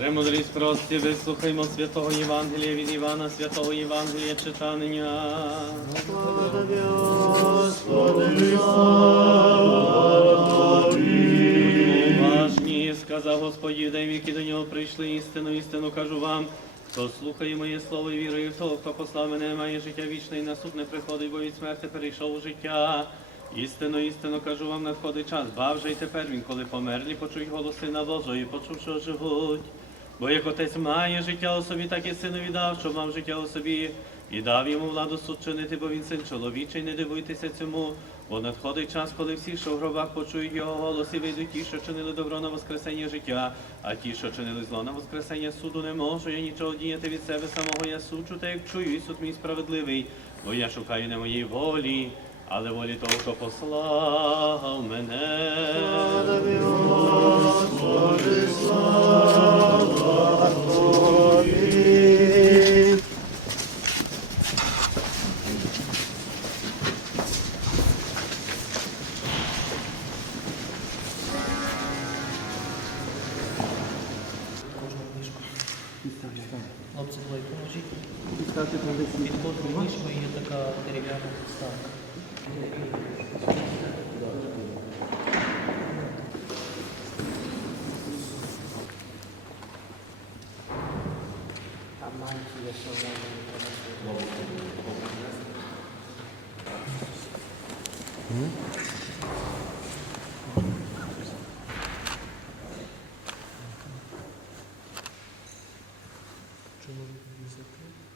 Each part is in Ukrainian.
Премудрість прості, вислухаймо святого Євангелія від Івана, святого Євангелія читання. Господи, слава. Уважні, сказав Господь юдеям, які до нього прийшли істину, істину кажу вам. Хто слухає моє слово і вірує в того, хто послав мене, має життя вічне і на суд не приходить, бо від смерти перейшов у життя. Істину, істину кажу вам, надходить час. Бав же й тепер він, коли померлі, почують голоси на Божої, почув, що живуть. Бо як отець має життя у собі, так і сину віддав, що мав життя у собі, і дав йому владу суд чинити, бо він син чоловічий, не дивуйтеся цьому. Бо надходить час, коли всі, що в гробах почують його голос, і вийдуть ті, що чинили добро на воскресення життя, а ті, що чинили зло на воскресення суду, не можу я нічого діяти від себе самого, я суджу, та як чую, і суд мій справедливий, бо я шукаю не моєї волі, але волі того, хто послав мене. Під підвішкою є така дерев'яна підставка. Чому він закрив?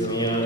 Yeah.